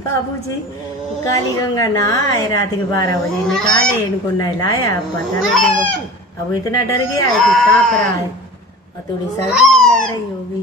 बाबूजी काली गंगा नहाए रात के 12 बजे निकाले इनको नहलाया। अब पता नहीं देखो अब इतना डर गया है कि कांप रहा है और थोड़ी सर्दी भी लग रही होगी।